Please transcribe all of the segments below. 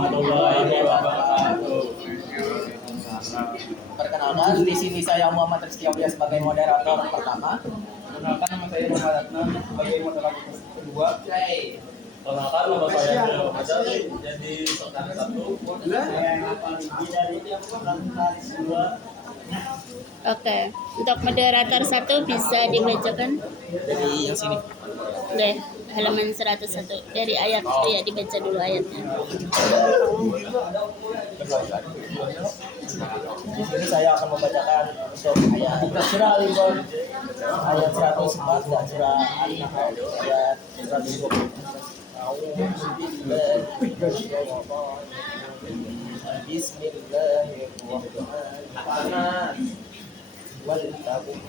warahmatullahi wabarakatuh. Perkenalkan, di sini saya Muhammad Rizky Aulia sebagai moderator pertama. Perkenalkan, nama saya Muhammad Adnan sebagai moderator kedua. Perkenalkan, nama saya Muhammad Adnan jadi sekretaris satu. Oke, untuk moderator 1 bisa dibacakan Dari yang sini. deh halaman 101 dari ayat ya, dibaca dulu ayatnya. Di sini saya akan membacakan untuk ayat surah Al-Imran ayat 104 dan surah An-Nahl ayat 120. Bismillahirrahmanirrahim. Wal takum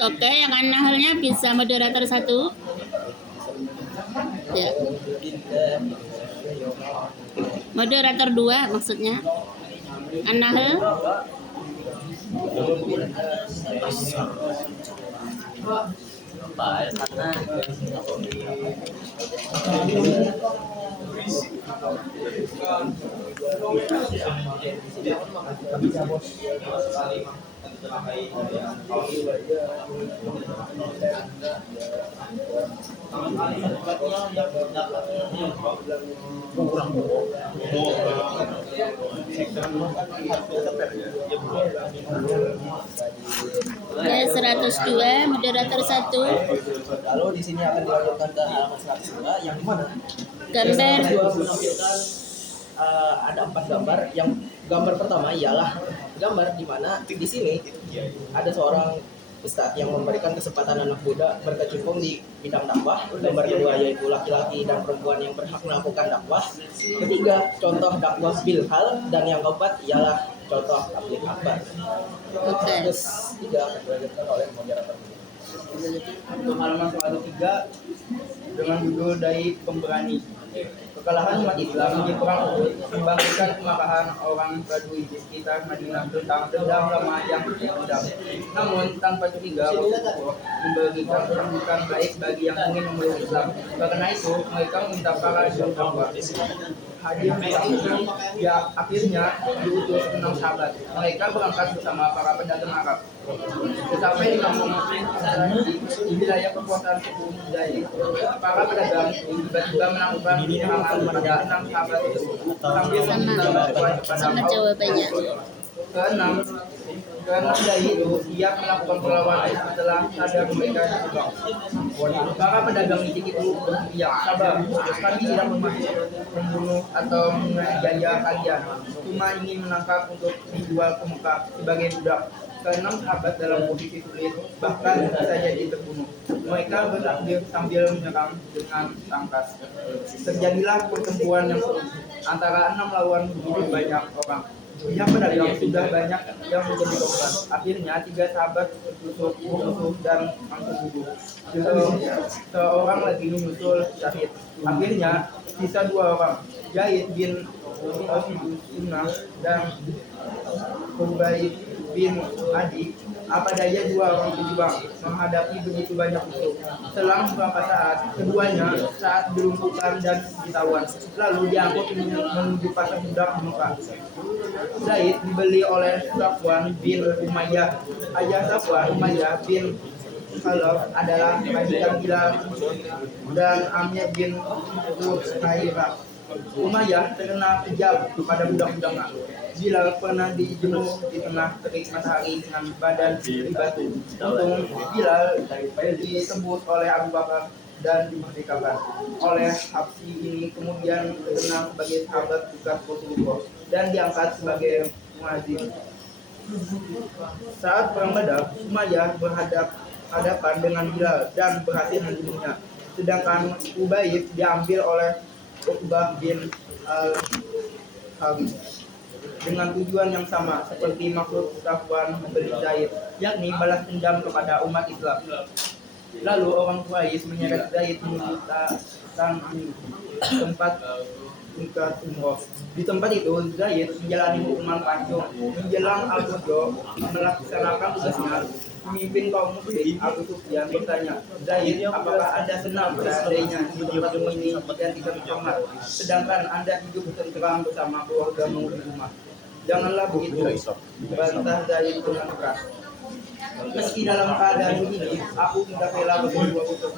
Oke, yang An-Nahlnya bisa moderator 1 ya. Moderator 2 maksudnya An-Nahl. Oke, 102 moderator 1. Lalu di sini akan dilanjutkan ke halaman 102 yang dimana Gambar menampilkan ada 4 gambar. Yang gambar pertama ialah gambar di mana di sini ada seorang ustadz yang memberikan kesempatan anak muda berkecimpung di bidang dakwah. Gambar kedua yaitu laki-laki dan perempuan yang berhak melakukan dakwah. Ketiga, contoh dakwah bilhal, dan yang keempat ialah contoh tabligh akbar. Oke. Terus tiga akan dilanjutkan oleh moderator. Untuk halaman 103 dengan judul dari pemberani. Kekalahan umat Islam di perang Uhud membangkitkan kemarahan orang Badui di sekitar Madinah tentang dendam lama yang meledak. Namun tanpa curiga Rasulullah memberikan sambutan baik bagi yang ingin memeluk Islam. Karena itu mereka meminta para juru dakwah hadir ya, akhirnya diutus 6 sahabat. Mereka berangkat bersama para pedagang Arab. Sampai di kampung di wilayah kekuasaan suku Mujahid, para pedagang tiba-tiba melakukan penyerangan pada 6 sahabat itu sambil meminta bantuan kepada sama jawabannya. Keenam dari itu ia melakukan perlawanan setelah sadar mereka dibunuh. Para pedagang miskin itu berteriak, sabar, kami tidak bermaksud membunuh atau menganiaya kalian, cuma ingin menangkap untuk dijual ke Mekah sebagai budak. Keenam sahabat dalam posisi sulit, bahkan bisa jadi terbunuh. Mereka bertakbir sambil menyerang dengan tangkas. Terjadilah pertempuran yang seru antara 6 lawan begitu banyak orang. Pihak pedagang sudah banyak yang menjadi korban. Akhirnya 3 sahabat tertusuk musuh dan langsung gugur. Seorang lagi menyusul syahid. Akhirnya sisa 2 orang, Zaid bin Sunnah dan Hubayb bin Adi. Apa daya 2 orang berjuang menghadapi begitu banyak musuh. Selang beberapa saat, keduanya saat dilumpuhkan dan ditawan, lalu diangkut menuju pasar budak di Mekah. Zaid dibeli oleh Safwan bin Umayyah. Ayah Safwan, Umayyah bin Khalaf, adalah majikan Bilal dan Amir bin Zuhairah. Umayyah terkena kejam kepada budak-budaknya. Bilal pernah dijenuh di tengah terik matahari dengan badan di batu. Untung Bilal ditembus oleh Abu Bakar dan dimerdekakan oleh Habsyi. Ini kemudian dikenal sebagai sahabat bekas Rasulullah dan diangkat sebagai muadzin. Saat perang Badar, Umayyah berhadapan dengan Bilal dan berhasil membunuhnya. Sedangkan Ubaid diambil oleh Uqbah bin Al-Harith dengan tujuan yang sama seperti maksud Safwan membeli Zaid, yakni balas dendam kepada umat Islam. Lalu orang Quraisy menyeret Zaid menuju tempat tingkat umroh. Di tempat itu Zaid menjalani hukuman pancung. Menjelang Al-Qadha melaksanakan tugasnya pemimpin kaum muslim Abu Sufyan bertanya, Zaid, apakah anda senang seandainya di tempat ini digantikan Muhammad, sedangkan anda hidup tenteram bersama keluarga di rumah? Janganlah begitu, bantah Zaid dengan keras. Meski dalam keadaan begini, aku tidak rela berdua untuk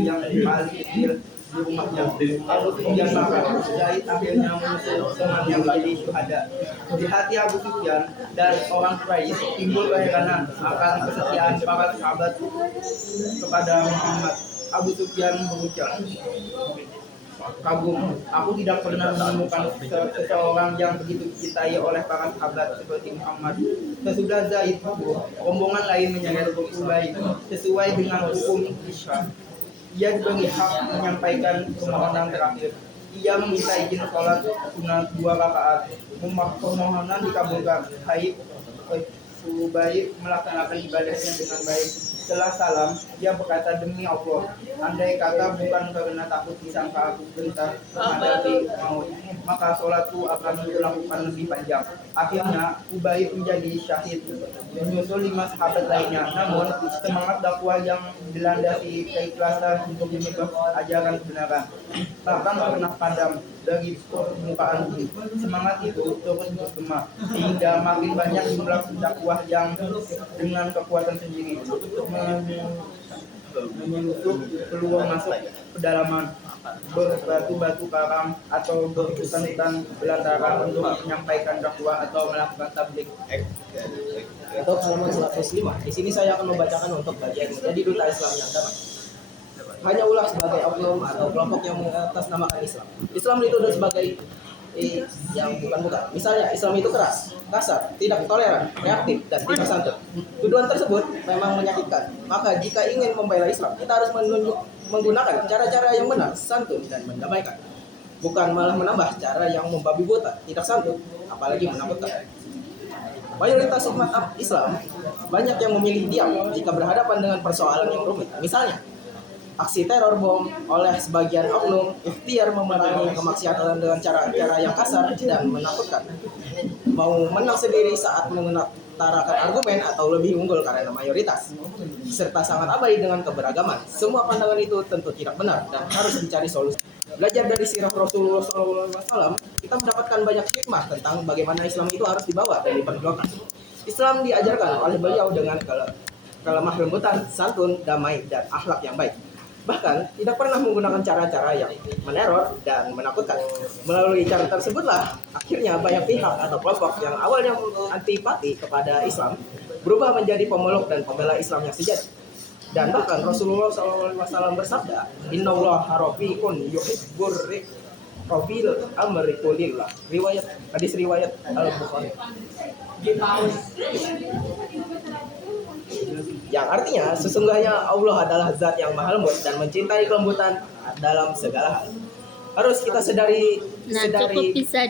yang paling kecil di rumahnya. Abu Sufyan marah. Zaid akhirnya menyusul temannya menjadi syuhada. Di hati Abu Sufyan dan orang Quraisy timbul keheranan akan kesetiaan para sahabat kepada Muhammad. Abu Sufyan berucap, kagum, aku tidak pernah menemukan seseorang yang begitu dicintai oleh para sahabat seperti Muhammad. Sesudah Zaid kabur, rombongan lain menyeret Ubay sesuai dengan hukum Isra. Ia diberi hak menyampaikan permohonan terakhir. Ia meminta izin sholat sunat 2 rakaat. Permohonan dikabulkan. Ubay melaksanakan ibadahnya dengan baik. Setelah salam, dia berkata, demi Allah, andai kata bukan karena takut disangka aku gentar menghadapi maut, maka sholatku akan dilakukan lebih panjang. Akhirnya, Ubay menjadi syahid, menyusul 5 sahabat lainnya. Namun, semangat dakwah yang dilandasi keikhlasan untuk menyebar ajaran kebenaran bahkan pernah padam dari permukaan bumi. Semangat itu terus bergema hingga makin banyak jumlah dakwah yang dengan kekuatan sendiri menyusup peluang masuk pedalaman berbatu-batu karang atau berhutan-hutan belantara untuk menyampaikan dakwah atau melakukan tabligh. Untuk halaman 105. Di sini saya akan membacakan untuk bagian menjadi duta Islam yang damai. Hanya ulah sebagai oknum atau kelompok yang mengatasnamakan Islam. Islam dituduh sebagai yang bukan. Misalnya Islam itu keras, kasar, tidak toleran, reaktif, dan tidak santun. Tuduhan tersebut memang menyakitkan. Maka jika ingin membela Islam, kita harus menggunakan cara-cara yang benar, santun, dan mendamaikan. Bukan malah menambah cara yang membabi buta, tidak santun, apalagi menakutkan. Mayoritas umat Islam banyak yang memilih diam jika berhadapan dengan persoalan yang rumit. Misalnya, aksi teror bom oleh sebagian oknum, ikhtiar memerangi kemaksiatan dengan cara-cara yang kasar dan menakutkan. Mau menang sendiri saat mengutarakan argumen atau lebih unggul karena mayoritas, serta sangat abai dengan keberagaman. Semua pandangan itu tentu tidak benar dan harus dicari solusi. Belajar dari sirah Rasulullah SAW, kita mendapatkan banyak hikmah tentang bagaimana Islam itu harus dibawa dan diperjuangkan. Islam diajarkan oleh beliau dengan kelemah lembutan, santun, damai, dan akhlak yang baik. Bahkan tidak pernah menggunakan cara-cara yang meneror dan menakutkan. Melalui cara tersebutlah akhirnya banyak pihak atau kelompok yang awalnya antipati kepada Islam berubah menjadi pemeluk dan pembela Islam yang sejati. Dan bahkan Rasulullah SAW bersabda, Innallaha rafiqun yuhibbur rafil amri kulillah. Hadis riwayat Al-Bukhari. Yang artinya sesungguhnya Allah adalah zat yang maha lembut dan mencintai kelembutan dalam segala hal. Harus kita sadari. Cukup bisa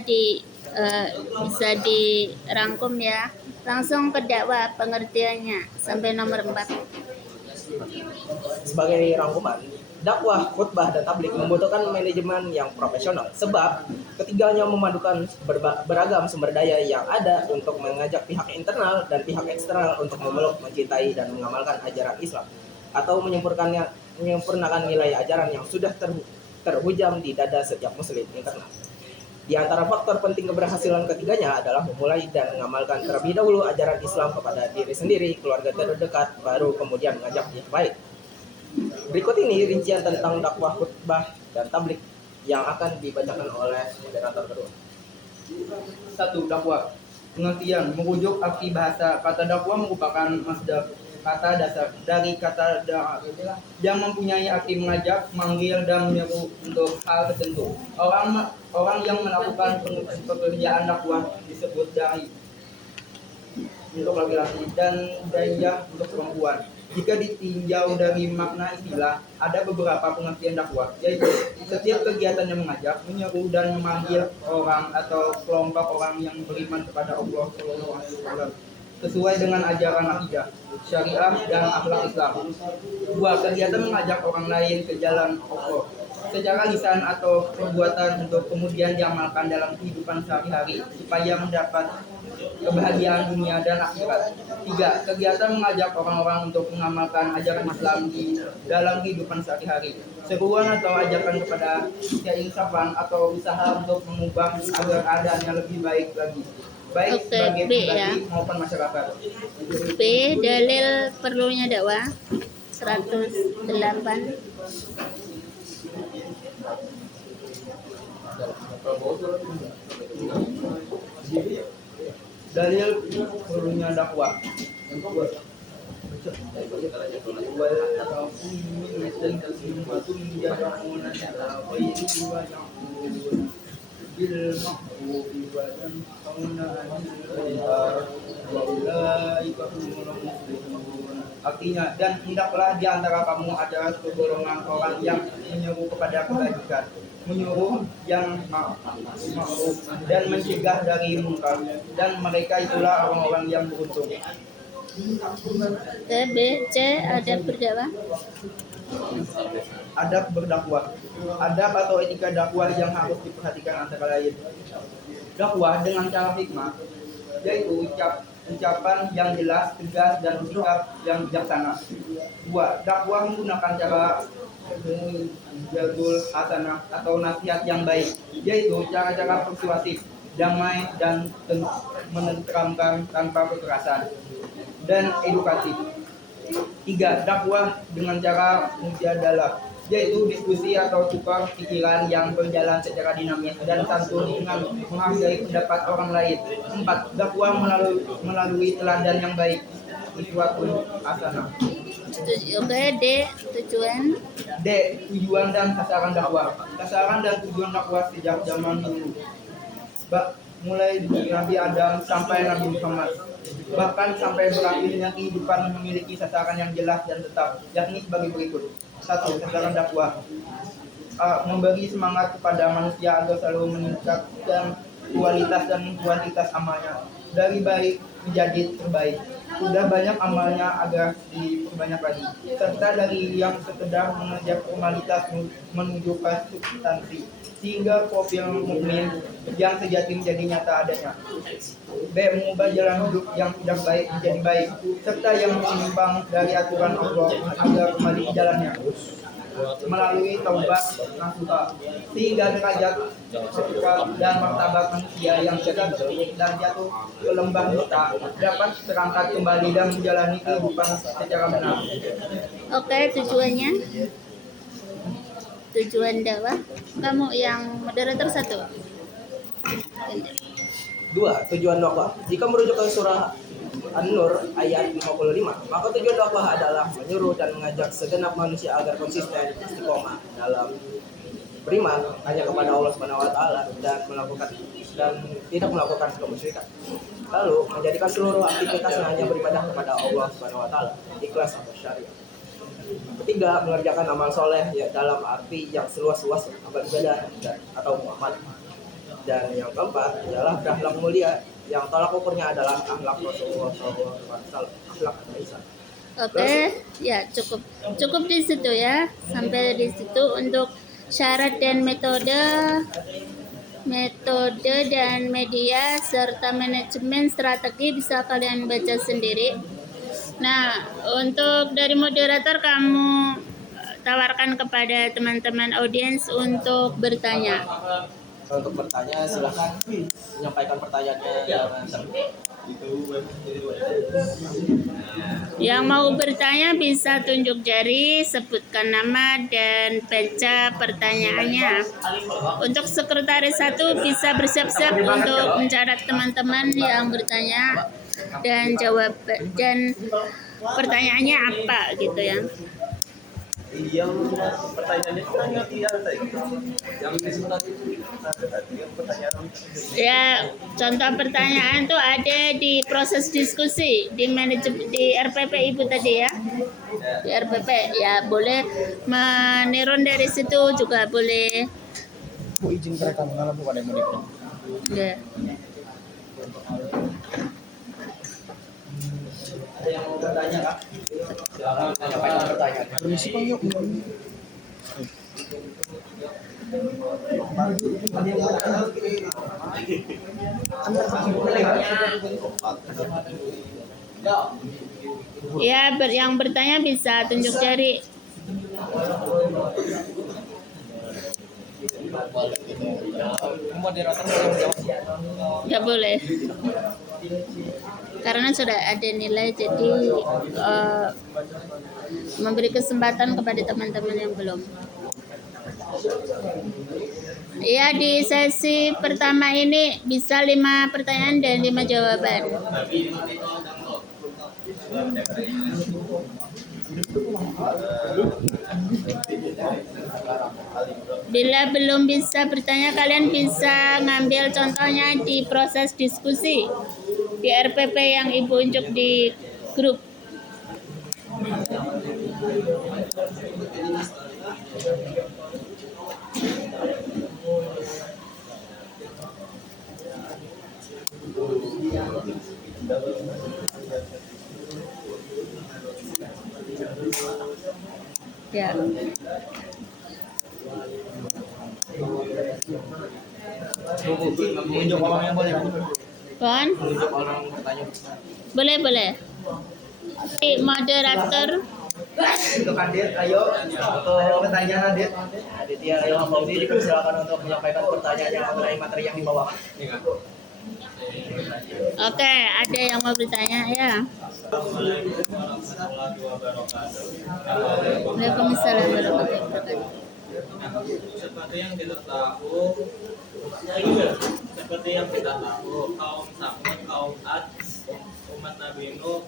dirangkum ya. Langsung ke dakwah pengertiannya sampai nomor 4. Sebagai rangkuman, dakwah, khutbah, dan tabligh membutuhkan manajemen yang profesional. Sebab ketiganya memadukan beragam sumber daya yang ada untuk mengajak pihak internal dan pihak eksternal untuk memeluk, mencintai, dan mengamalkan ajaran Islam atau menyempurnakan nilai ajaran yang sudah terhujam di dada setiap muslim internal. Di antara faktor penting keberhasilan ketiganya adalah memulai dan mengamalkan terlebih dahulu ajaran Islam kepada diri sendiri, keluarga terdekat, baru kemudian mengajak yang baik. Berikut ini rincian tentang dakwah, khutbah, dan tabligh yang akan dibacakan oleh moderator kedua. 1. Dakwah. Pengertian merujuk arti bahasa. Kata dakwah merupakan masdar kata dasar dari kata da'a yang mempunyai arti mengajak, manggil, dan menyeru untuk hal tertentu. Orang yang melakukan pekerjaan dakwah disebut dai untuk laki-laki dan daiyah untuk perempuan. Jika ditinjau dari makna istilah, ada beberapa pengertian dakwah, yaitu setiap kegiatan yang mengajak, menyeru, dan memanggil orang atau kelompok orang yang beriman kepada Allah SWT sesuai dengan ajaran akidah, syariah, dan akhlak Islam. 2. Kegiatan mengajak orang lain ke jalan Allah secara lisan atau perbuatan untuk kemudian diamalkan dalam kehidupan sehari-hari supaya mendapat kebahagiaan dunia dan akhirat. 3. Kegiatan mengajak orang-orang untuk mengamalkan ajaran Islam di dalam kehidupan sehari-hari. Seruan atau ajakan kepada keinsafan atau usaha untuk mengubah agar keadaannya lebih baik lagi, baik Oke, sebagai B, pribadi ya. maupun masyarakat. B. Dalil perlunya dakwah 108. Dalil perlunya dakwah. Artinya, dan hendaklah di antara kamu ada golongan orang yang menyuruh kepada kebajikan, menyuruh yang ma'ruf dan mencegah dari munkar, dan mereka itulah orang-orang yang beruntung. Oke, B. C. Adab berdakwah. Adab berdakwah. Adab atau etika dakwah yang harus diperhatikan antara lain. Dakwah dengan cara hikmah, yaitu ucapan yang jelas, tegas, dan sikap yang bijaksana. 2. Dakwah menggunakan cara jadul hasanah atau nasihat yang baik, yaitu cara-cara persuasif, damai, dan menenteramkan tanpa kekerasan, dan edukatif. 3. Dakwah dengan cara mujadalah, yaitu diskusi atau tukar pikiran yang berjalan secara dinamis dan santun dengan menghargai pendapat orang lain. 4. Dakwah melalui teladan yang baik, uswatun hasanah. Oke, D. Tujuan. D. Tujuan dan sasaran dakwah. Sasaran dan tujuan dakwah sejak zaman dulu, mulai dari Nabi Adam sampai Nabi Muhammad, bahkan sampai berakhirnya kehidupan, memiliki sasaran yang jelas dan tetap, yakni sebagai berikut. 1. Sasaran dakwah: memberi semangat kepada manusia agar selalu meningkatkan kualitas dan kuantitas amalnya, dari baik menjadi terbaik. Sudah banyak amalnya agar diperbanyak lagi, serta dari yang sekedar mengejar formalitas menuju ke substansi, sehingga profil mukmin yang sejati menjadi nyata adanya. B. Mengubah jalan hidup yang tidak baik menjadi baik, serta yang menyimpang dari aturan Allah agar kembali ke jalannya melalui taubat nasuha, sehingga derajat sifat dan martabat manusia yang sudah terpuruk dan jatuh ke lembah dusta dapat terangkat kembali dan menjalani kehidupan secara benar. Oke, tujuannya. Tujuan dakwah. Kamu yang moderator 1. 2. Tujuan dakwah. Jika merujuk ke surah An-Nur ayat 55, maka tujuan dakwah adalah menyuruh dan mengajak segenap manusia agar konsisten istiqomah dalam beriman hanya kepada Allah Subhanahu wa taala dan tidak melakukan kemusyrikan. Lalu menjadikan seluruh aktivitasnya hanya beribadah kepada Allah Subhanahu wa taala, ikhlas atau syariah. Ketiga, mengerjakan amal soleh ya dalam arti yang seluas-luas amal ibadah atau muamalah. Dan yang keempat adalah akhlak mulia yang tolak ukurnya adalah akhlak Rasulullah SAW, akhlak Aisyah. Oke, ya cukup di situ ya. Sampai di situ untuk syarat dan metode dan media serta manajemen strategi bisa kalian baca sendiri. Nah, untuk dari moderator kamu tawarkan kepada teman-teman audiens untuk bertanya. Untuk bertanya silahkan menyampaikan pertanyaannya dengan terbuka. Yang mau bertanya bisa tunjuk jari, sebutkan nama dan baca pertanyaannya. Untuk sekretaris 1 bisa bersiap-siap untuk mencatat teman-teman yang bertanya dan jawab dan pertanyaannya apa gitu ya. Yang pertanyaannya kurang ngerti ya tadi. Yang disebut yang pertanyaan. Ya, contoh pertanyaan tuh ada di proses diskusi di manajemen di RPP Ibu tadi ya. Di RPP ya boleh meniru dari situ juga boleh. Bu izin kerekam kalau bukan yang menit. Ya. Ada yang mau bertanya, Kak? Silakan menyampaikan pertanyaannya. Permisi Bang, yuk. Ya, yang bertanya bisa tunjuk jari. Moderator boleh menjawab. Nggak boleh. Karena sudah ada nilai, jadi memberi kesempatan kepada teman-teman yang belum. Ya, di sesi pertama ini bisa 5 pertanyaan dan 5 jawaban. Bila belum bisa bertanya, kalian bisa ngambil contohnya di proses diskusi di RPP yang Ibu unjuk di grup. Ya. Menunjuk orangnya boleh. Kon? Menunjuk orang bertanya. Boleh. Moderator. Untuk Adit, ayo untuk pertanyaan Adit. Aditya, ayo Maudi dipersilakan untuk menyampaikan pertanyaan yang mengenai materi yang dibawakan. Oke, ada yang mau bertanya ya? Waalaikumsalam warahmatullahi wabarakatuh. Seperti yang kita tahu, kaum Samud, kaum Ad, umat Nabi Nuh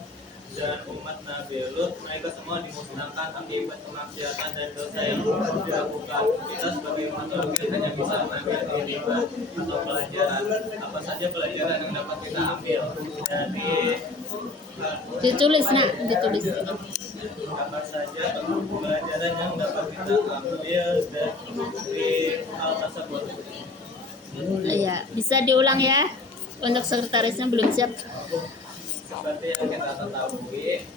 dan umat Nabi Lut, mereka semua dimusnahkan akibat kemaksiatan dan dosa yang dilakukan. Kita sebagai umat terakhir hanya bisa mengambil kehidupan atau pelajaran. Apa saja pelajaran yang dapat kita ambil dari Ditulis ditulis. apa saja pelajaran yang dapat kita ambil dari hal tersebut. Iya, bisa diulang ya. Untuk sekretarisnya belum siap. Seperti yang kita ketahui,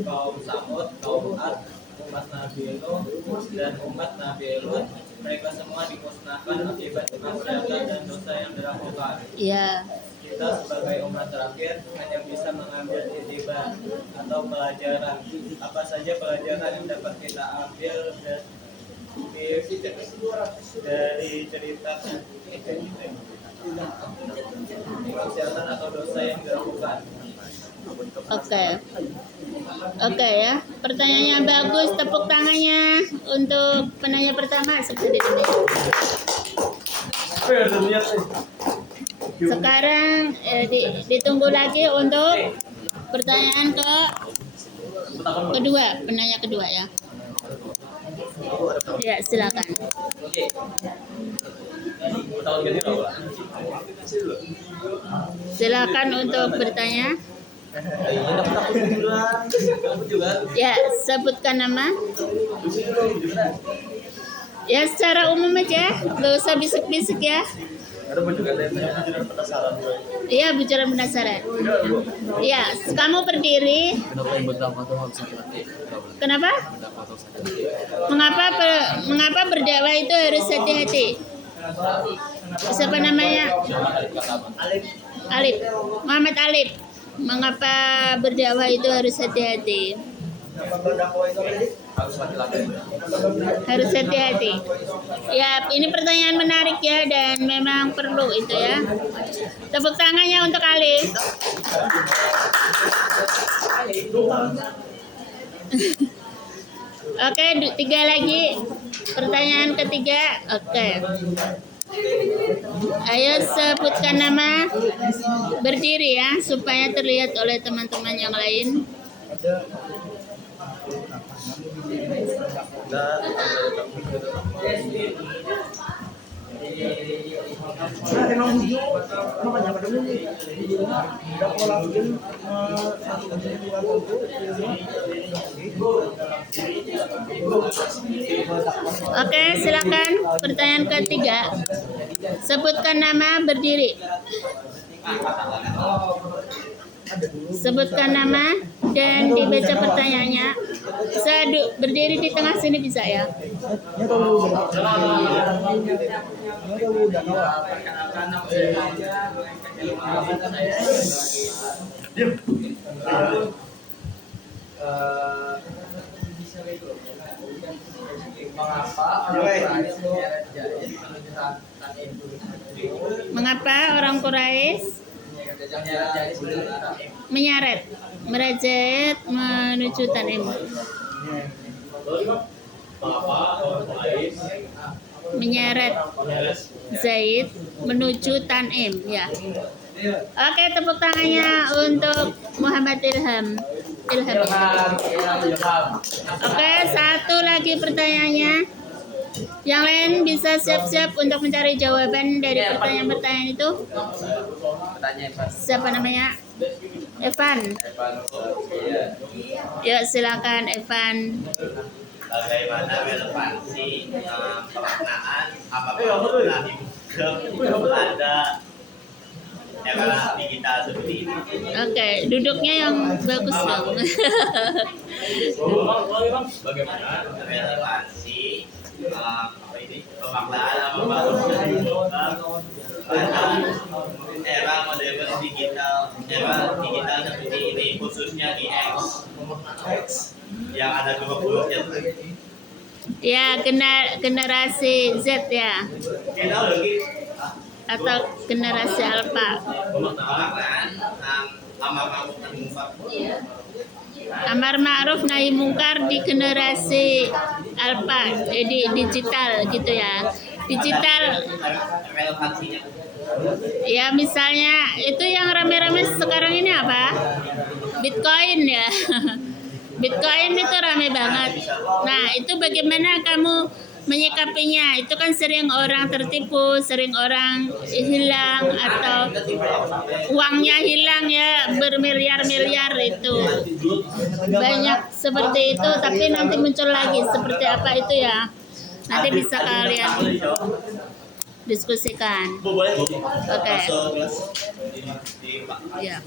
kaum Samud, kaum Ad, umat Nabi Nuh dan umat Nabi Lut, mereka semua dimusnahkan akibat kemaksiatan dan dosa yang dilakukan. Iya. Kita sebagai umat terakhir hanya bisa mengambil itibar atau pelajaran. Apa saja pelajaran yang dapat kita ambil dari cerita kemaksiatan atau dosa yang dilakukan. Oke ya. Pertanyaannya bagus, tepuk tangannya untuk penanya pertama seperti ini. Sekarang ditunggu lagi untuk pertanyaan kedua, penanya kedua ya. Ya, silakan. Silakan untuk bertanya. Ya, sebutkan nama. Ya, secara umum aja, nggak usah bisik-bisik ya. Iya, bicara penasaran. Iya, kamu berdiri. Kenapa? Mengapa berdakwah itu harus hati-hati? Siapa namanya? Alif. Muhammad Alif. Mengapa berdakwah itu harus hati-hati? Harus hati-hati. Ya, ini pertanyaan menarik ya, dan memang perlu itu ya. Tepuk tangannya untuk Alif. Oke, 3 lagi. Pertanyaan ketiga. Oke. Ayo sebutkan nama. Berdiri ya, supaya terlihat oleh teman-teman yang lain. Oke, silakan. Pertanyaan ketiga. Sebutkan nama, berdiri. Sebutkan nama dan dibaca pertanyaannya. Bisa berdiri di tengah sini bisa ya? Ya kalau udah. Ya kalau udah kawan. Perkenalkan nama saya Mengapa orang Quraisy menyaret merajat menuju Tanim? Mengapa orang lain Menyeret Zaid menuju Tanim ya. Oke, tepuk tangannya untuk Muhammad Ilham. Oke, satu lagi pertanyaannya. Yang lain bisa siap-siap untuk mencari jawaban dari pertanyaan-pertanyaan itu. Siapa namanya? Evan. Yuk silakan Evan. Bagaimana relevansi pemaknaan apakah Nabi pada era digital seperti ini? Oke, duduknya yang bagus dong. Bagaimana relevansi pemaknaan apakah pada era modern era digital seperti ini, khususnya di X yang ada grup-grupnya. Ya, generasi Z ya, Kita lagi atau generasi Alpha. pemaknaan Amar ma'ruf nahi mungkar di generasi Alpha, di digital gitu ya. Digital relevansinya. ya, misalnya itu yang rame-rame sekarang ini apa? Bitcoin ya. Bitcoin itu rame banget. Nah, itu bagaimana kamu menyikapinya? Itu kan sering orang tertipu, sering orang hilang atau uangnya hilang ya, bermiliar-miliar itu. Banyak seperti itu, tapi nanti muncul lagi seperti apa itu ya. Nanti bisa kalian diskusikan. Oke. Ya.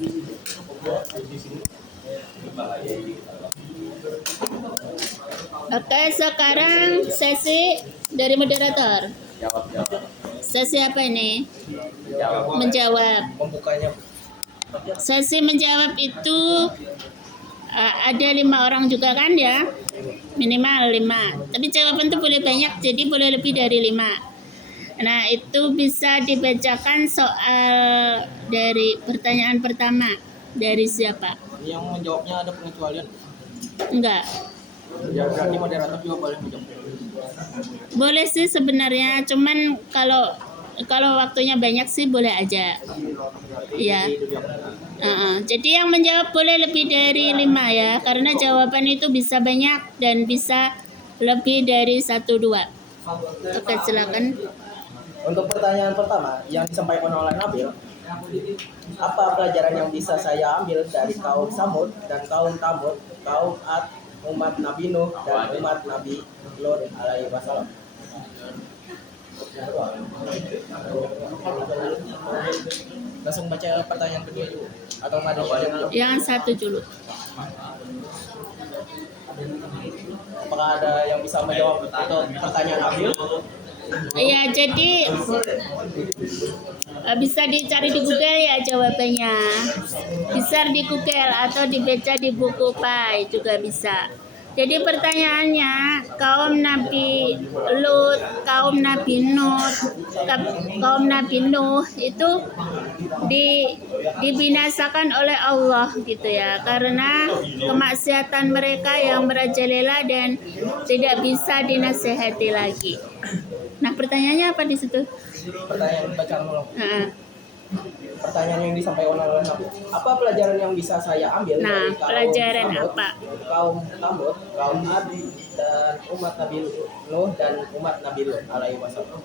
Oke, sekarang sesi dari moderator. Sesi apa ini? Menjawab. Pembukanya Sesi menjawab itu ada 5 orang juga kan ya, minimal 5. Tapi jawaban itu boleh banyak, jadi boleh lebih dari 5. Nah, itu bisa dibacakan soal dari pertanyaan pertama dari siapa? yang menjawabnya ada pengecualian. Enggak. Ya berarti moderator juga boleh menjawab. Boleh sih sebenarnya, cuman kalau waktunya banyak sih boleh aja. Ya. Jadi yang menjawab boleh lebih dari 5 ya, karena jawaban itu bisa banyak dan bisa lebih dari 1, 2. Oke, silakan. Untuk pertanyaan pertama yang disampaikan oleh Nabil, apa pelajaran yang bisa saya ambil dari kaum Samud dan kaum Tamud, kaum Ad, umat Nabi Nuh dan umat Nabi Lot alaihi wasallam? Langsung baca pertanyaan kedua dulu atau nggak ada yang jawab? Yang satu dulu. Apakah ada yang bisa menjawab untuk pertanyaan Nabil? Iya, jadi bisa dicari di Google ya jawabannya. Bisa di Google atau dibaca di buku Pai juga bisa. Jadi pertanyaannya, kaum Nabi Lut, kaum Nabi Nuh, kaum Nabi Nuh itu dibinasakan oleh Allah gitu ya, karena kemaksiatan mereka yang merajalela dan tidak bisa dinasehati lagi. Nah, pertanyaannya apa di situ? Pertanyaan bacaan ulang. Nah, Pertanyaan yang disampaikan oleh Nabil. Apa pelajaran yang bisa saya ambil Nah, dari kaum pelajaran Samud, apa? kaum Tamud, kaum Ad dan umat Nabi Nuh dan umat Nabi Lut alaihi wasallam?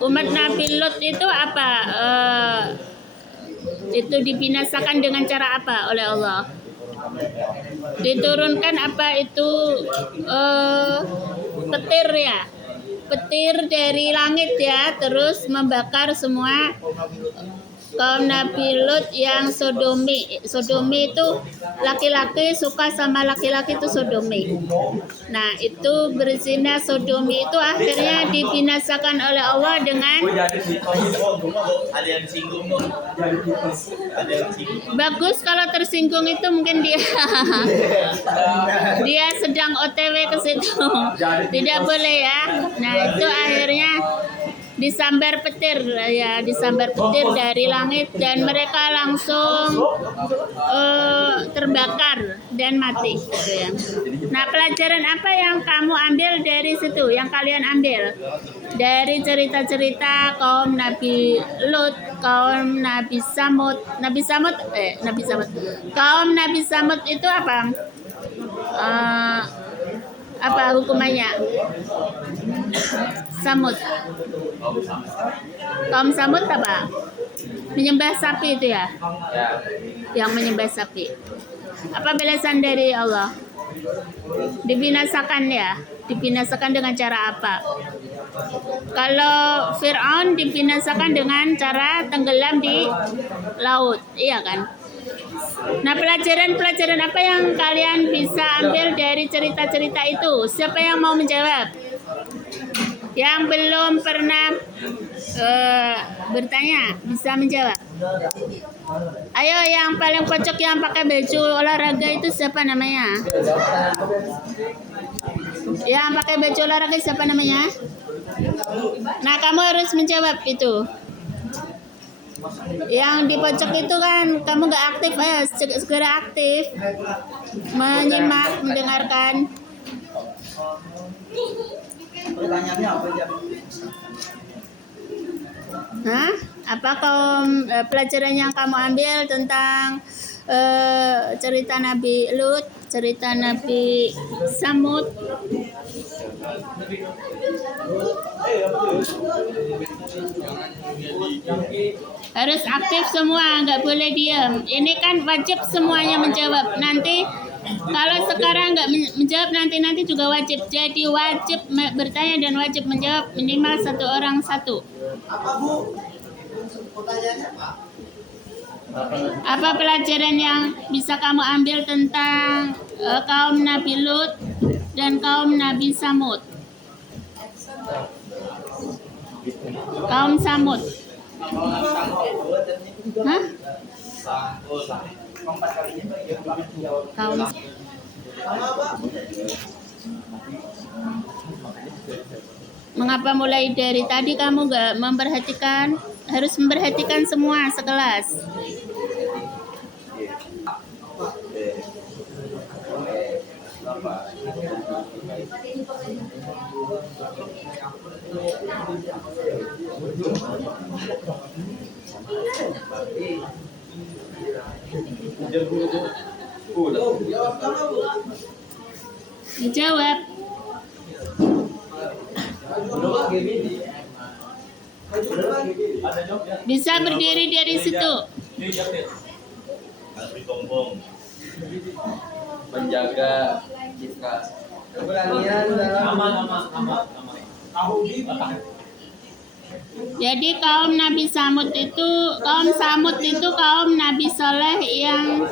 umat Nabi Lot itu apa? Itu dibinasakan dengan cara apa oleh Allah? Diturunkan apa itu petir ya? Petir dari langit ya, terus membakar semua kaum Nabi Lut yang sodomi. Sodomi itu laki-laki suka sama laki-laki itu sodomi. Nah, itu berzina sodomi itu akhirnya dibinasakan oleh Allah dengan Ada yang singgung kok. Ada yang singgung. bagus. Kalau tersinggung itu mungkin dia dia sedang OTW ke situ. Tidak boleh ya. Nah, itu akhirnya disambar petir ya, disambar petir dari langit dan mereka langsung terbakar dan mati gitu ya. Nah, pelajaran apa yang kamu ambil dari situ, yang kalian ambil dari cerita-cerita kaum Nabi Lut, kaum Nabi Samud, kaum Nabi Samud itu apa? Apa hukumannya? Samud. Kaum Samud apa? Menyembah sapi itu ya? Yang menyembah sapi. Apa balasan dari Allah? Dibinasakan ya? Dibinasakan dengan cara apa? Kalau Fir'aun dibinasakan dengan cara tenggelam di laut, iya kan? Nah, pelajaran-pelajaran apa yang kalian bisa ambil dari cerita-cerita itu? Siapa yang mau menjawab? Yang belum pernah bertanya bisa menjawab. Ayo, yang paling pojok yang pakai baju olahraga itu siapa namanya? Yang pakai baju olahraga siapa namanya? Nah, kamu harus menjawab itu. Yang di pojok itu kan kamu nggak aktif, ayo segera aktif, menyimak, mendengarkan. Pertanyaannya apa aja? Hah? Apa pelajaran yang kamu ambil tentang cerita Nabi Lut, cerita Nabi Samud? Harus aktif semua, nggak boleh diam. Ini kan wajib semuanya menjawab. Nanti kalau sekarang nggak menjawab, nanti juga wajib. Jadi wajib bertanya dan wajib menjawab, minimal satu orang satu. Apa pelajaran yang bisa kamu ambil tentang kaum Nabi Lut dan kaum Nabi Samud? Kaum Samud. Hah? Kaum. Mengapa mulai dari tadi kamu gak memperhatikan? Harus memperhatikan semua sekelas. Dijawab. Bisa berdiri dari situ. Menjaga citra. Keberanian dalam Jadi kaum Nabi Samud itu kaum Nabi Saleh yang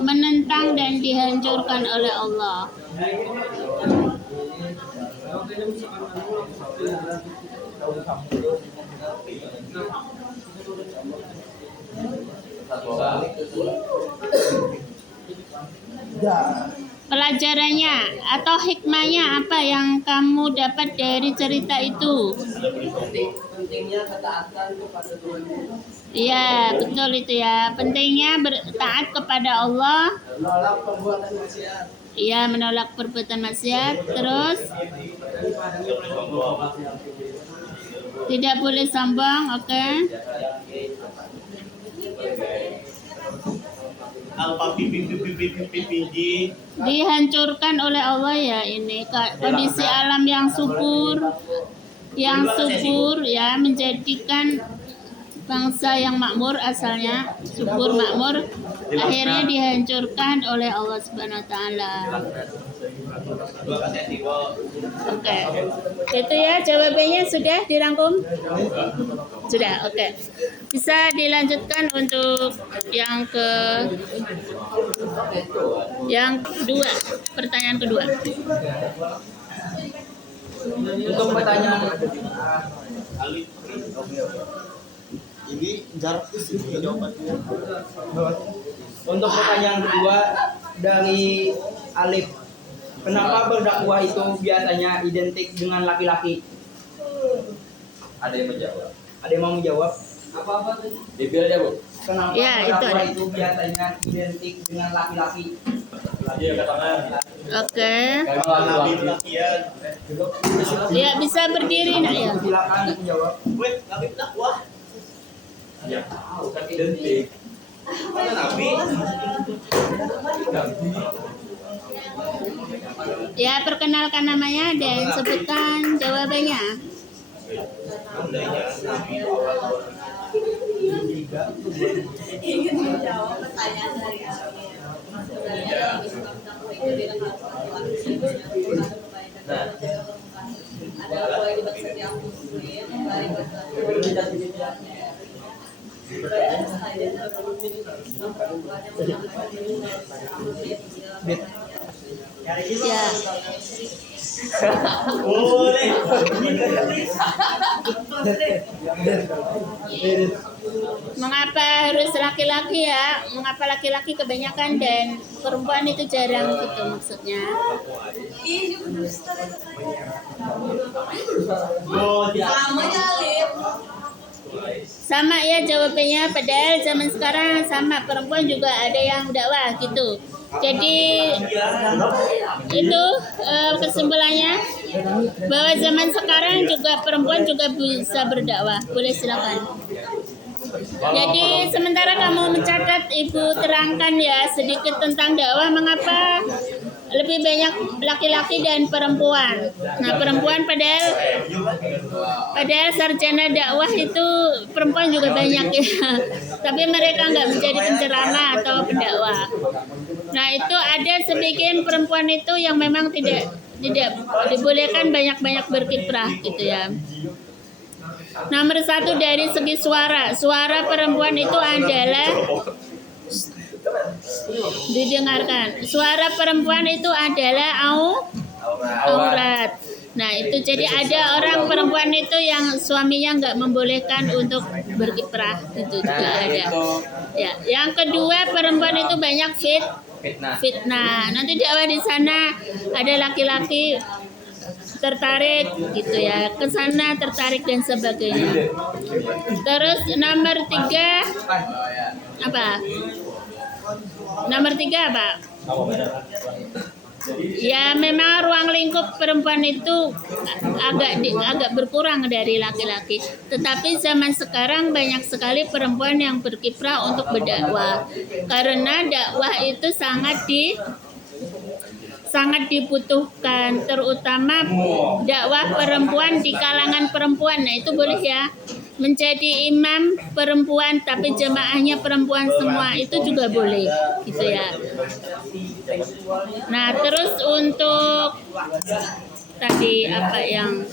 menentang dan dihancurkan oleh Allah. Pelajarannya atau hikmahnya apa yang kamu dapat dari cerita itu? pentingnya ketaatan kepada Tuhan. Iya, betul itu ya. Pentingnya taat kepada Allah. Menolak perbuatan maksiat. Iya, menolak perbuatan maksiat. Terus tidak boleh sombong, oke? Dihancurkan oleh Allah ya ini kondisi alam yang subur ya, menjadikan bangsa yang makmur, asalnya subur makmur, akhirnya dihancurkan oleh Allah Subhanahu wa taala. Oke. Itu ya jawabannya sudah dirangkum? Sudah, oke. Bisa dilanjutkan untuk yang kedua, pertanyaan kedua. Untuk pertanyaan Ini jarak sih jawabannya. Untuk pertanyaan kedua dari Alif, kenapa berdakwah itu biasanya identik dengan laki-laki? Ada yang menjawab. Ada yang mau menjawab? Dibil dia, Bu. Kenapa Ya, itu berdakwah ada. itu biasanya identik dengan laki-laki? Iya katakan. Oke. Kalau Nabi laki lakian. Ya, bisa berdiri nak ya. Silakan menjawab. Weh, Nabi dakwah. ya tahu kan identik. Mana Nabi? Ya, perkenalkan namanya dan sebutkan jawabannya. Andainya Nabi. ingin menjawab pertanyaan dari Alia. Sebenarnya Nabi SAW itu dengan adalah kewajiban setiap muslim baik laki-laki Ya. Boleh. Mengapa harus laki-laki ya? Mengapa laki-laki kebanyakan dan perempuan itu jarang gitu maksudnya? namanya Alif. Sama ya jawabannya, padahal zaman sekarang sama perempuan juga ada yang dakwah gitu. Jadi itu kesimpulannya bahwa zaman sekarang juga perempuan juga bisa berdakwah. Boleh silakan. Jadi sementara kamu mencatat, Ibu terangkan ya sedikit tentang dakwah, mengapa lebih banyak laki-laki dan perempuan. Nah, perempuan padahal sarjana dakwah itu perempuan juga banyak ya. Tapi mereka nggak menjadi penceramah atau pendakwah. Nah, itu ada sebagian perempuan itu yang memang tidak dibolehkan banyak-banyak berkiprah gitu ya. Nomor satu dari segi suara perempuan itu adalah didengarkan. Suara perempuan itu adalah aurat. Nah itu jadi ada orang perempuan itu yang suaminya nggak membolehkan untuk berkiprah, itu juga ada. Ya, yang kedua perempuan itu banyak fitnah. Nanti dakwah di sana ada laki-laki tertarik gitu ya, ke sana tertarik dan sebagainya. Terus nomor 3 apa? Nomor 3 apa? Ya memang ruang lingkup perempuan itu agak berkurang dari laki-laki. Tetapi zaman sekarang banyak sekali perempuan yang berkiprah untuk berdakwah. Karena dakwah itu sangat dibutuhkan, terutama dakwah perempuan di kalangan perempuan. Nah itu boleh ya, menjadi imam perempuan tapi jemaahnya perempuan semua, itu juga boleh gitu ya. Nah terus untuk tadi apa yang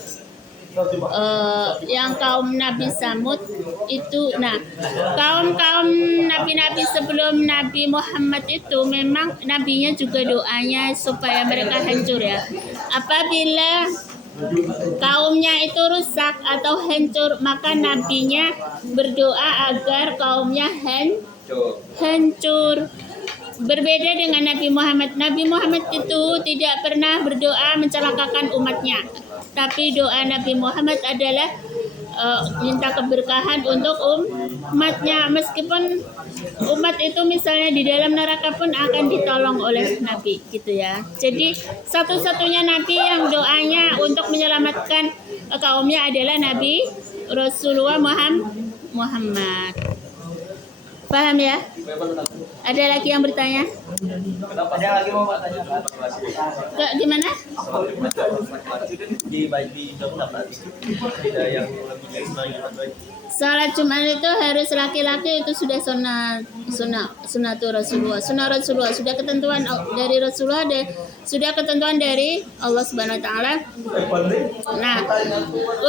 kaum Nabi Samud itu, nah kaum nabi-nabi sebelum Nabi Muhammad itu memang nabinya juga doanya supaya mereka hancur ya. Apabila kaumnya itu rusak atau hancur, maka nabinya berdoa agar kaumnya hancur. Berbeda dengan Nabi Muhammad. Nabi Muhammad itu tidak pernah berdoa mencelakakan umatnya. Tapi doa Nabi Muhammad adalah minta keberkahan untuk umatnya. Meskipun umat itu misalnya di dalam neraka pun akan ditolong oleh Nabi gitu ya. Jadi satu-satunya Nabi yang doanya untuk menyelamatkan kaumnya adalah Nabi Rasulullah Muhammad. Paham ya? Ada lagi yang bertanya? Ada lagi mau bertanya? Gimana? Salat Jumat itu harus laki-laki, itu sudah sunnah Rasulullah. Sunnah Rasulullah sudah ketentuan dari Rasulullah, sudah ketentuan dari Allah Subhanahu wa taala. Nah,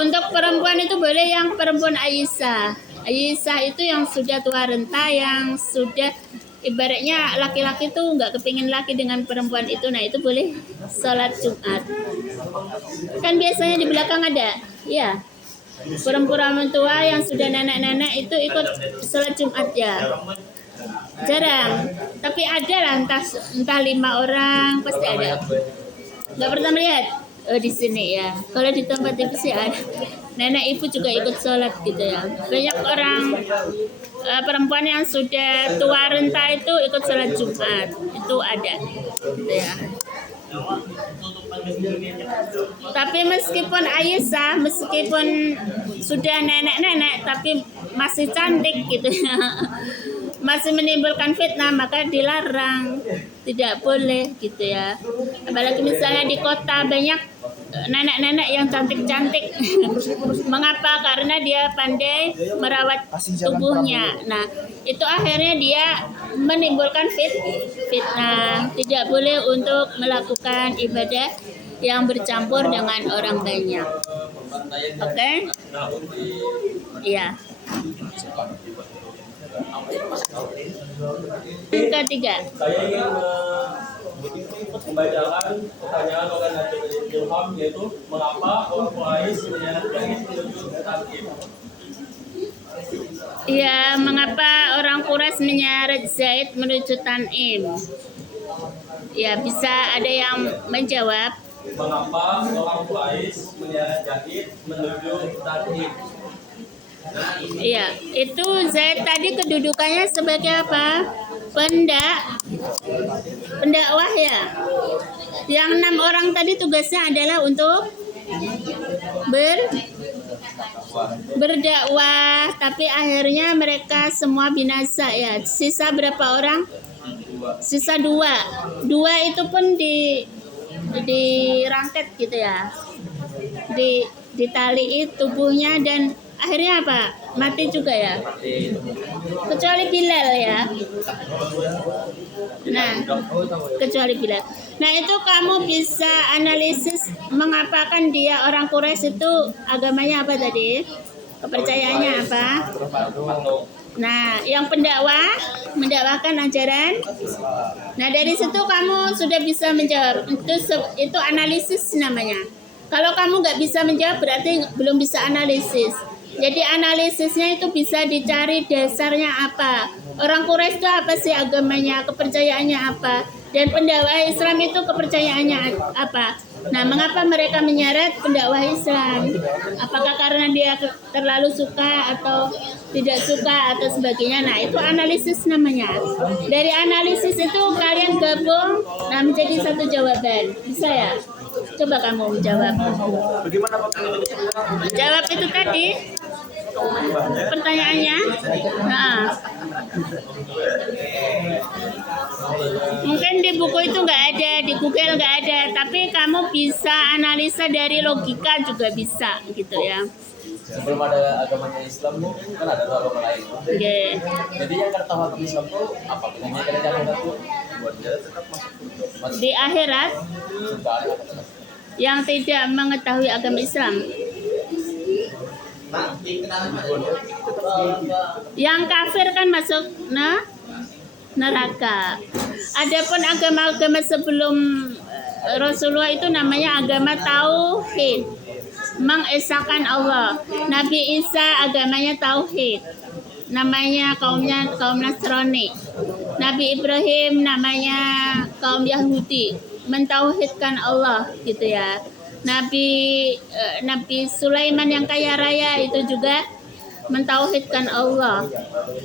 untuk perempuan itu boleh yang perempuan Aisyah. Aisyah itu yang sudah tua renta, yang sudah ibaratnya laki-laki tuh nggak kepingin laki dengan perempuan itu, nah itu boleh sholat Jumat. Kan biasanya di belakang ada, ya, perempuan tua yang sudah nenek-nenek itu ikut sholat Jumat ya. Jarang, tapi ada lah, entah 5 orang pasti ada. Nggak pernah melihat? Oh, di sini ya. Kalau di tempat itu sih ada. Nenek ibu juga ikut sholat gitu ya. Banyak orang perempuan yang sudah tua renta itu ikut sholat Jumat. Itu ada gitu ya. Tapi meskipun Aisyah, meskipun sudah nenek-nenek, tapi masih cantik gitu ya, masih menimbulkan fitnah, maka dilarang, tidak boleh gitu ya. Apalagi misalnya di kota banyak nenek-nenek yang cantik-cantik. Mengapa? Karena dia pandai merawat tubuhnya. Nah, itu akhirnya dia menimbulkan fitnah. Tidak boleh untuk melakukan ibadah yang bercampur dengan orang banyak. Oke? Iya. Yang ketiga. Saya ingin membacakan pertanyaan oleh Nabi Ilham, yaitu mengapa orang Quraisy menyerahkan menuju Taif? Ya, mengapa orang Quraisy menyeret Zaid menuju Tanim? Ya, bisa ada yang menjawab. Mengapa orang Quraisy menyeret Zaid menuju Taif? Iya, itu Zaid tadi kedudukannya sebagai apa? Pendakwah ya. Yang 6 orang tadi tugasnya adalah untuk berdakwah, tapi akhirnya mereka semua binasa ya. Sisa berapa orang? Sisa 2. 2 itu pun dirangket gitu ya. Ditali tubuhnya dan akhirnya apa? Mati juga ya. Kecuali Bilal ya. Nah, kecuali Bilal. Nah, itu kamu bisa analisis mengapa kan dia orang Quraisy itu agamanya apa tadi? Kepercayaannya apa? Nah, yang pendakwah mendakwahkan ajaran. Nah, dari situ kamu sudah bisa menjawab. Itu analisis namanya. Kalau kamu nggak bisa menjawab berarti belum bisa analisis. Jadi analisisnya itu bisa dicari dasarnya apa. Orang Quraisy itu apa sih agamanya, kepercayaannya apa. Dan pendakwah Islam itu kepercayaannya apa. Nah, mengapa mereka menyeret pendakwah Islam? Apakah karena dia terlalu suka atau tidak suka atau sebagainya. Nah, itu analisis namanya. Dari analisis itu kalian gabung, nah menjadi satu jawaban. Bisa ya? Coba kamu menjawab. Bagaimana Pak? Jawab itu tadi pertanyaannya. Nah, mungkin di buku itu nggak ada, di Google nggak ada, tapi kamu bisa analisa dari logika juga bisa gitu ya. Sebelum ada agamanya Islam tuh kan ada agama lain. Oke. Jadi yang kata agama Islam tuh apa bedanya dengan agama itu? Buat dia tetap masuk Di akhirat yang tidak mengetahui agama Islam, yang kafir kan masuk neraka. Adapun agama-agama sebelum Rasulullah itu namanya agama tauhid, mengesahkan Allah. Nabi Isa agamanya tauhid, namanya kaum Nasrani. Nabi Ibrahim namanya kaum Yahudi, mentauhidkan Allah gitu ya. Nabi Sulaiman yang kaya raya itu juga mentauhidkan Allah.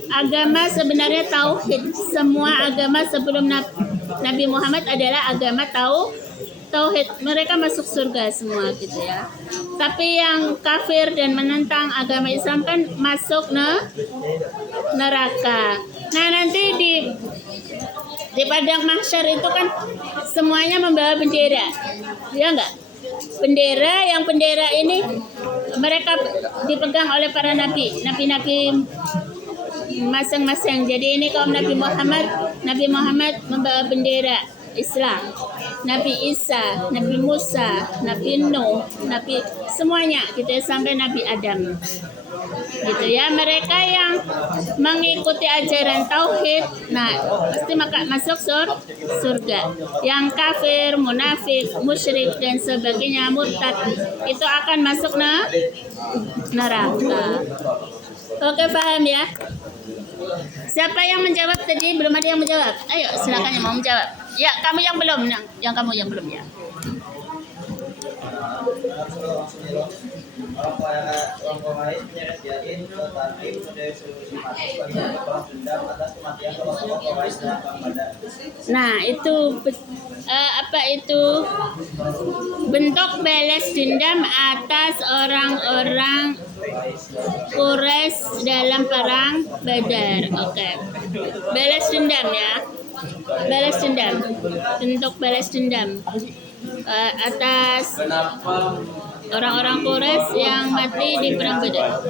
Agama sebenarnya tauhid. Semua agama sebelum Nabi Muhammad adalah agama tauhid. Mereka masuk surga semua gitu ya. Tapi yang kafir dan menentang agama Islam kan masuk neraka. Nah, nanti di padang mahsyar itu kan semuanya membawa bendera. Ya enggak? Yang bendera ini mereka dipegang oleh para nabi masing-masing. Jadi ini kaum Nabi Muhammad membawa bendera Islam. Nabi Isa, Nabi Musa, Nabi Nuh, semuanya gitu ya, sampai Nabi Adam. Gitu ya, mereka yang mengikuti ajaran tauhid, nah pasti masuk surga. Yang kafir, munafik, musyrik dan sebagainya, murtad, itu akan masuk neraka. Oke, paham ya? Siapa yang menjawab tadi? Belum ada yang menjawab. Ayo, silakan yang mau menjawab. Ya, kamu yang belum, yang kamu yang belum ya. Orang pengais menyeret jain ke tarif dari solusi mati bagi balas dendam atas kematian kelompok pengais dan Kang Badan. Nah, itu apa itu bentuk balas dendam atas orang-orang Quraisy dalam perang Badar. Oke. Balas dendam ya. Balas dendam. Bentuk balas dendam atas orang-orang Quraisy yang mati di perang Badar.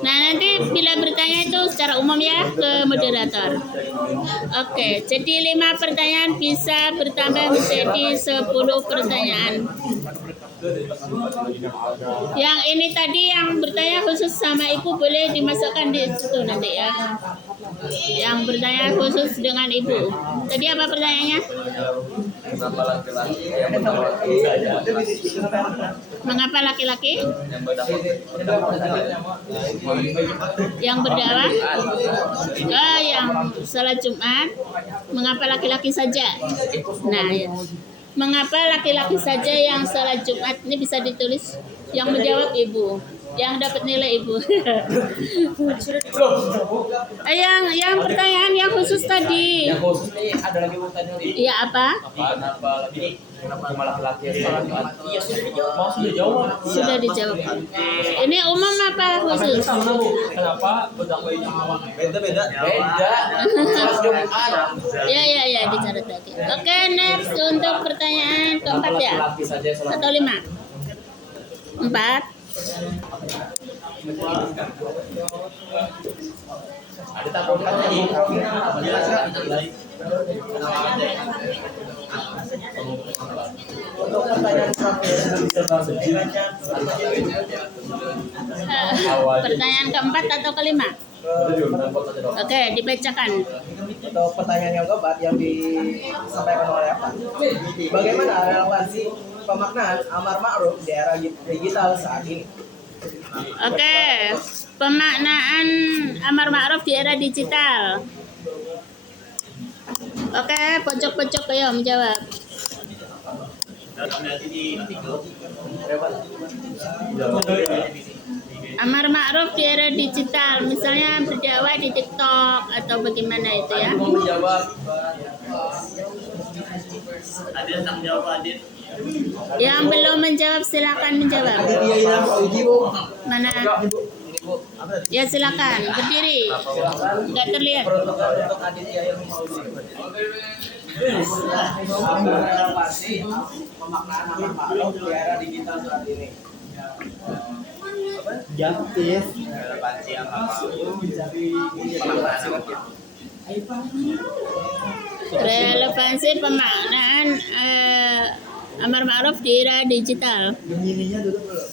Nah, nanti bila bertanya itu secara umum ya ke moderator. Oke, jadi 5 pertanyaan bisa bertambah menjadi 10 pertanyaan. Yang ini tadi yang bertanya khusus sama ibu boleh dimasukkan di situ nanti ya. Yang bertanya khusus dengan ibu. Tadi apa pertanyaannya? Mengapa laki-laki yang berdakwah? Yang salat Jumat. Mengapa laki-laki saja? Nah, ya. Mengapa laki-laki saja yang salat Jumat? Ini bisa ditulis. Yang menjawab ibu, yang dapat nilai ibu. Yang pertanyaan yang khusus tadi. Yang khusus nih ada lagi pertanyaan nih. Iya apa? Kenapa laki-laki yang sholat Jumat? Iya sudah dijawab. Mau sudah jawab. Sudah dijawab. Ini umum apa khusus? Kenapa berdakwahnya Beda-beda. Beda. Sholat Jumat. Ya, dicatat lagi. Oke, next untuk pertanyaan keempat ya. Laki saja sholat. Atau 5? 4. Ada takutkan nih. Untuk pertanyaan Pertanyaan keempat atau kelima? Oke, dibacakan. Untuk pertanyaan yang keempat yang disampaikan oleh apa? Bagaimana relevansi pemaknaan amar ma'ruf di era digital saat ini? Oke, pemaknaan amar ma'ruf di era digital. Oke, pojok-pojok ayo menjawab. Amar ma'ruf di era digital, misalnya berdakwah di TikTok atau bagaimana itu ya? Mau menjawab. Adit tanggung jawab Adit. Yang belum menjawab silakan menjawab. Mana? Ya silakan berdiri. Nggak terlihat. Untuk Aditya yang relevansi pemaknaan amar ma'ruf di era digital saat ini. Justice. Relevansi apa? Relevansi pemaknaan amar ma'ruf di era digital. Begininya dulu belum.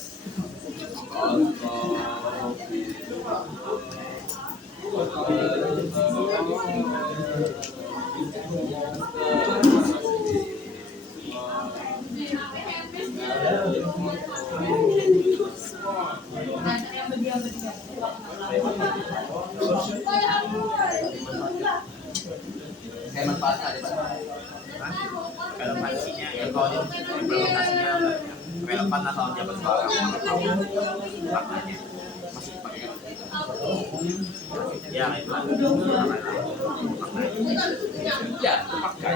Kayak manfaatnya ada Pak. Relevansinya ya kalau implementasinya relevan atau jabat sekarang maknanya masih dipakai ya itu Ya, pakai.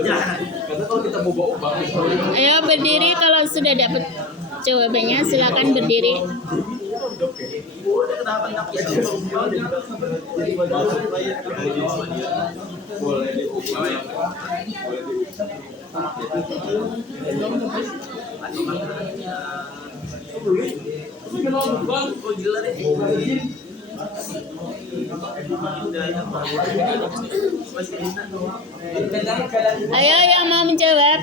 Ya, karena kalau kita mau bawa Ayo berdiri kalau sudah dapat jawabannya silakan berdiri. Ayo yang mau menjawab.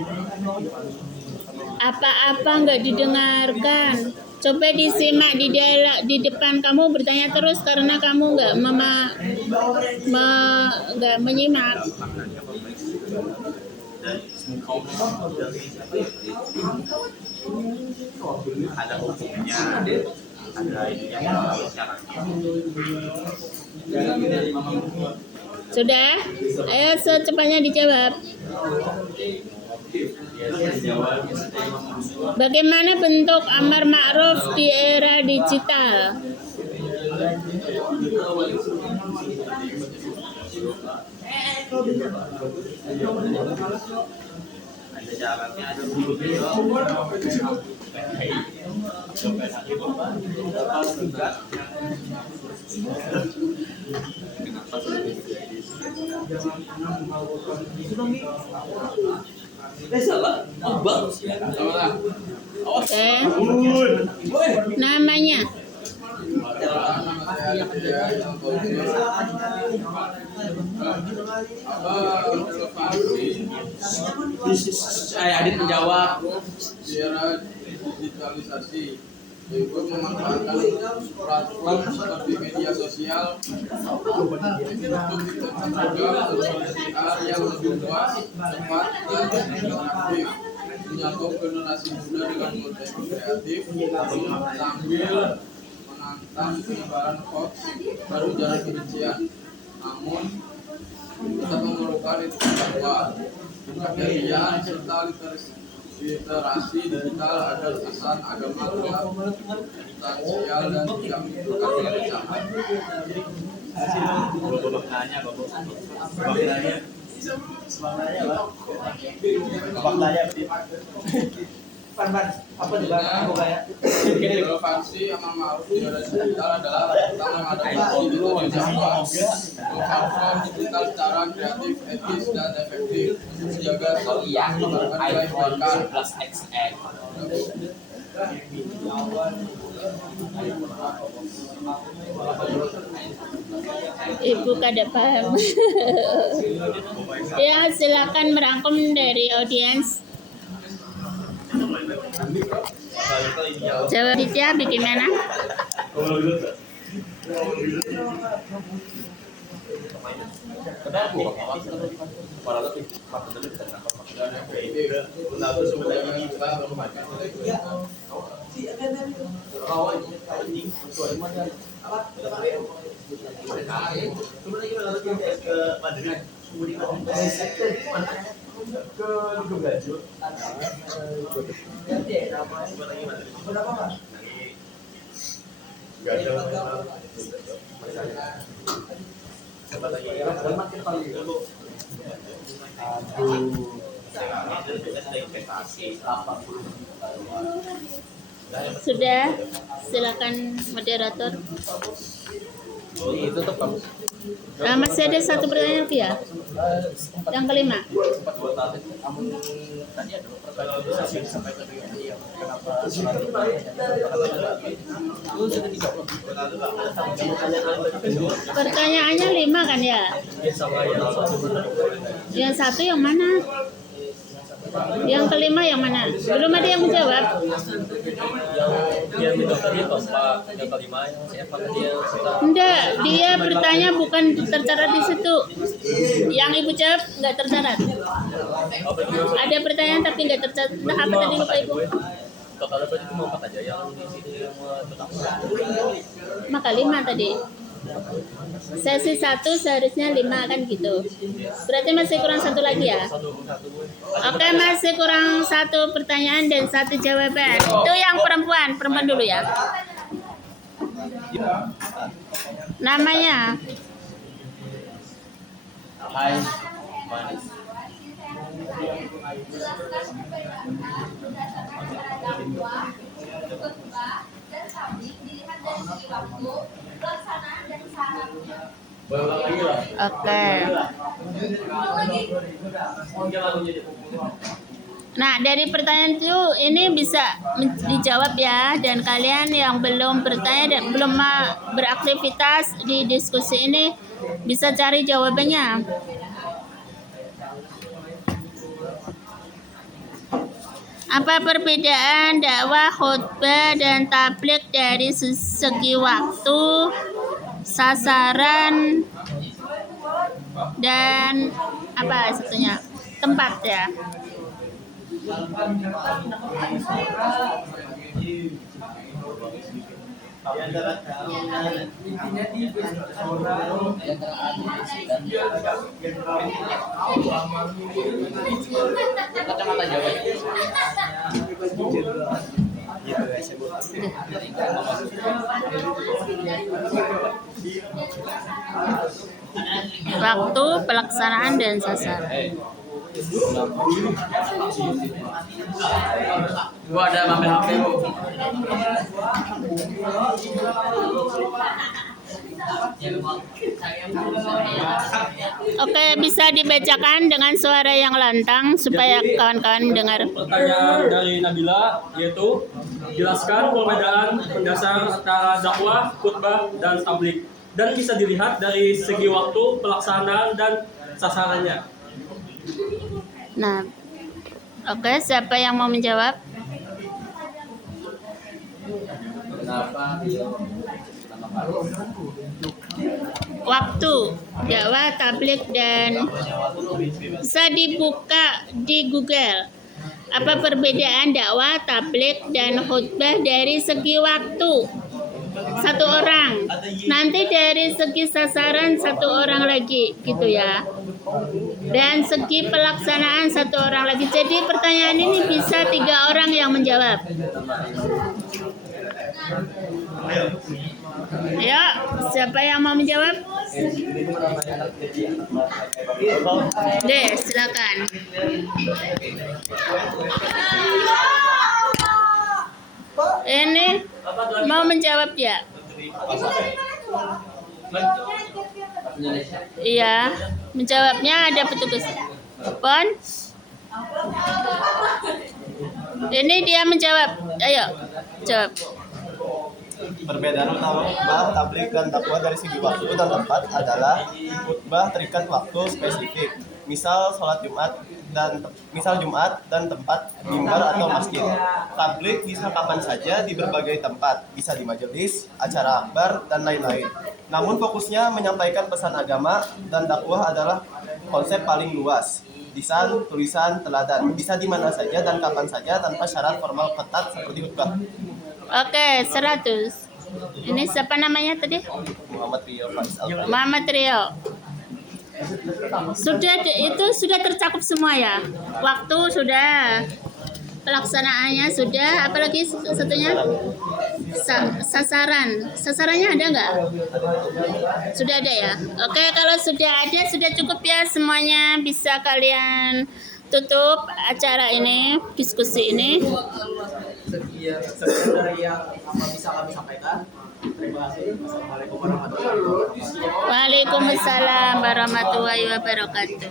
Apa-apa nggak didengarkan. Coba disimak di depan kamu bertanya terus karena kamu nggak menyimak. Ada hukumnya, ada ininya, syaratnya. Sudah? Ayo secepatnya dijawab. Bagaimana bentuk amar ma'ruf di era digital? Ada syaratnya, ada hukumnya. Oke. Namanya. Adit menjawab. Era digitalisasi yaitu memanfaatkan platform seperti media sosial untuk PR yang lebih luas, cepat, dan interaktif, menyatu generasi muda dengan konten kreatif sambil menantang penyebaran hoax baru ujaran kebencian. Namun tetap memerlukan bahwa kekayaan serta literasi digital agar pesan agama tetap substansial dan tidak menimbulkan perpecahan. Relevansi amal ma'ruf di era digital adalah tentang mengadaptasi platform digital secara kreatif, etis, dan efektif, menjaga keberpihakan. Ibu kada paham. Ya, silakan merangkum dari audiens. Jawab Ditya bagaimana? Sudah, silakan moderator. Masih ada satu pertanyaan lagi ya? Yang kelima. Pertanyaannya 5 kan ya? Yang satu yang mana? Yang kelima yang mana? Belum ada yang menjawab. Enggak, dia bertanya bukan tercatat di situ. Yang ibu jawab nggak tercatat. Ada pertanyaan tapi nggak tercatat. Nah, apa tadi lupa ibu? Totalnya berarti cuma 4 aja yang di sini yang Maka 5 tadi. Sesi 1 seharusnya 5 kan gitu. Berarti masih kurang 1 lagi ya? Oke, masih kurang 1 pertanyaan dan 1 jawaban. Itu yang perempuan dulu ya. Namanya? Hai, manis. Oke. Nah, dari pertanyaan itu ini bisa dijawab ya, dan kalian yang belum bertanya dan belum beraktivitas di diskusi ini bisa cari jawabannya. Apa perbedaan dakwah, khutbah, dan tabligh dari segi waktu, sasaran, dan apa satunya? Tempat ya. Intinya di orang Kacamata Jawa. Waktu, pelaksanaan, dan sasaran. Gua ada ngambil HP lu. Oke, bisa dibacakan dengan suara yang lantang supaya kawan-kawan dengar. Pertanyaan dari Nabila yaitu jelaskan perbedaan mendasar antara dakwah, khutbah, dan tabligh dan bisa dilihat dari segi waktu, pelaksanaan, dan sasarannya. Nah, oke, siapa yang mau menjawab? Waktu, dakwah, tabligh, dan bisa dibuka di Google. Apa perbedaan dakwah, tabligh, dan khutbah dari segi waktu? Satu orang. Nanti dari segi sasaran satu orang lagi, gitu ya. Dan segi pelaksanaan satu orang lagi. Jadi pertanyaan ini bisa 3 orang yang menjawab. Ayo, siapa yang mau menjawab? Deh, silakan. Ini mau menjawab ya? Iya, menjawabnya ada petugas. Pon? Ini dia menjawab. Ayo, jawab. Perbedaan utama khutbah, tabligh, dan dakwah dari segi waktu dan tempat adalah khutbah terikat waktu spesifik, misal sholat Jumat dan tempat mimbar atau masjid. Tabligh bisa kapan saja di berbagai tempat, bisa di majelis, acara akbar, dan lain-lain. Namun fokusnya menyampaikan pesan agama, dan dakwah adalah konsep paling luas. Lisan, tulisan, teladan, bisa di mana saja dan kapan saja tanpa syarat formal ketat seperti khutbah. Oke, 100. Ini siapa namanya tadi? Muhammad Rio Faisal. Muhammad Rio. Itu sudah tercakup semua ya. Waktu sudah, pelaksanaannya sudah, apalagi satunya sasaran. Sasarannya ada nggak? Sudah ada ya. Oke, kalau sudah ada sudah cukup ya semuanya. Bisa kalian tutup acara ini, diskusi ini. Sekian dari yang bisa kami sampaikan. Terima kasih. Wassalamualaikum warahmatullahi wabarakatuh. Waalaikumsalam warahmatullahi wabarakatuh.